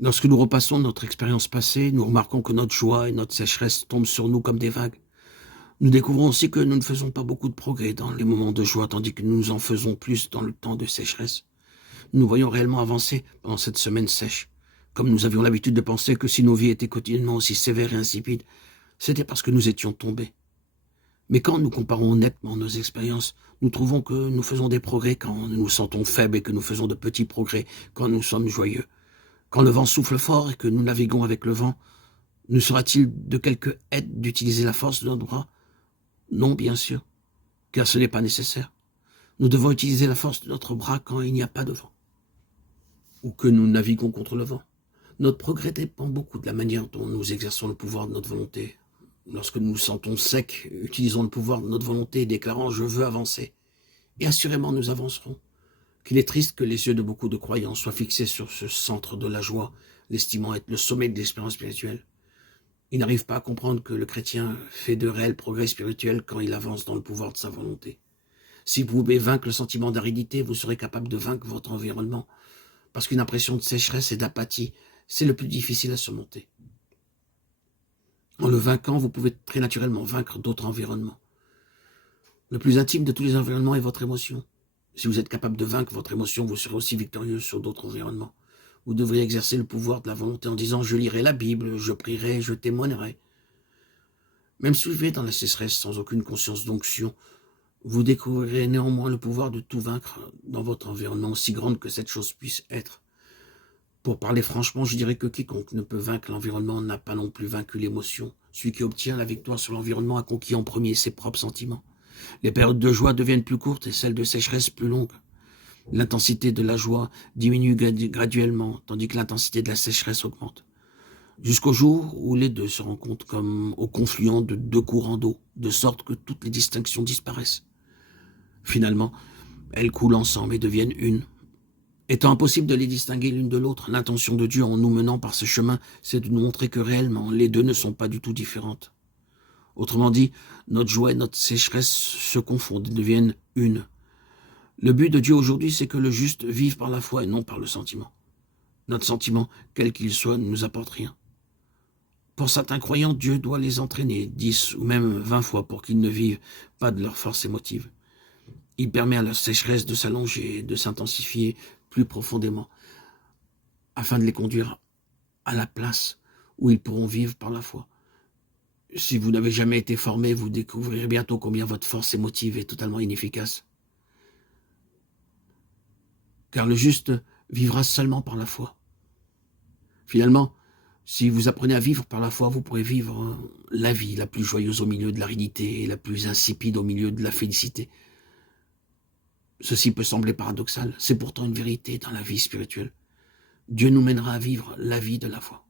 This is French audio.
Lorsque nous repassons notre expérience passée, nous remarquons que notre joie et notre sécheresse tombent sur nous comme des vagues. Nous découvrons aussi que nous ne faisons pas beaucoup de progrès dans les moments de joie, tandis que nous en faisons plus dans le temps de sécheresse. Nous voyons réellement avancer pendant cette semaine sèche. Comme nous avions l'habitude de penser que si nos vies étaient quotidiennement aussi sévères et insipides, c'était parce que nous étions tombés. Mais quand nous comparons honnêtement nos expériences, nous trouvons que nous faisons des progrès quand nous nous sentons faibles et que nous faisons de petits progrès quand nous sommes joyeux. Quand le vent souffle fort et que nous naviguons avec le vent, nous sera-t-il de quelque aide d'utiliser la force de notre bras? Non, bien sûr, car ce n'est pas nécessaire. Nous devons utiliser la force de notre bras quand il n'y a pas de vent, ou que nous naviguons contre le vent. Notre progrès dépend beaucoup de la manière dont nous exerçons le pouvoir de notre volonté. Lorsque nous nous sentons secs, utilisons le pouvoir de notre volonté, déclarant « je veux avancer ». Et assurément nous avancerons. Qu'il est triste que les yeux de beaucoup de croyants soient fixés sur ce centre de la joie, l'estimant être le sommet de l'expérience spirituelle. Ils n'arrivent pas à comprendre que le chrétien fait de réels progrès spirituels quand il avance dans le pouvoir de sa volonté. Si vous pouvez vaincre le sentiment d'aridité, vous serez capable de vaincre votre environnement, parce qu'une impression de sécheresse et d'apathie, c'est le plus difficile à surmonter. En le vainquant, vous pouvez très naturellement vaincre d'autres environnements. Le plus intime de tous les environnements est votre émotion. Si vous êtes capable de vaincre votre émotion, vous serez aussi victorieux sur d'autres environnements. Vous devriez exercer le pouvoir de la volonté en disant « je lirai la Bible, je prierai, je témoignerai ». Même si vous vivez dans la sécheresse sans aucune conscience d'onction, vous découvrirez néanmoins le pouvoir de tout vaincre dans votre environnement, aussi grande que cette chose puisse être. Pour parler franchement, je dirais que quiconque ne peut vaincre l'environnement n'a pas non plus vaincu l'émotion. Celui qui obtient la victoire sur l'environnement a conquis en premier ses propres sentiments. Les périodes de joie deviennent plus courtes et celles de sécheresse plus longues. L'intensité de la joie diminue graduellement, tandis que l'intensité de la sécheresse augmente. Jusqu'au jour où les deux se rencontrent comme au confluent de deux courants d'eau, de sorte que toutes les distinctions disparaissent. Finalement, elles coulent ensemble et deviennent une. Étant impossible de les distinguer l'une de l'autre, l'intention de Dieu en nous menant par ce chemin, c'est de nous montrer que réellement, les deux ne sont pas du tout différentes. Autrement dit, notre joie et notre sécheresse se confondent et deviennent une. Le but de Dieu aujourd'hui, c'est que le juste vive par la foi et non par le sentiment. Notre sentiment, quel qu'il soit, ne nous apporte rien. Pour certains croyants, Dieu doit les entraîner 10 ou même 20 fois pour qu'ils ne vivent pas de leur force émotive. Il permet à la sécheresse de s'allonger, de s'intensifier plus profondément, afin de les conduire à la place où ils pourront vivre par la foi. Si vous n'avez jamais été formé, vous découvrirez bientôt combien votre force émotive est totalement inefficace. Car le juste vivra seulement par la foi. Finalement, si vous apprenez à vivre par la foi, vous pourrez vivre la vie la plus joyeuse au milieu de l'aridité et la plus insipide au milieu de la félicité. Ceci peut sembler paradoxal, c'est pourtant une vérité dans la vie spirituelle. Dieu nous mènera à vivre la vie de la foi.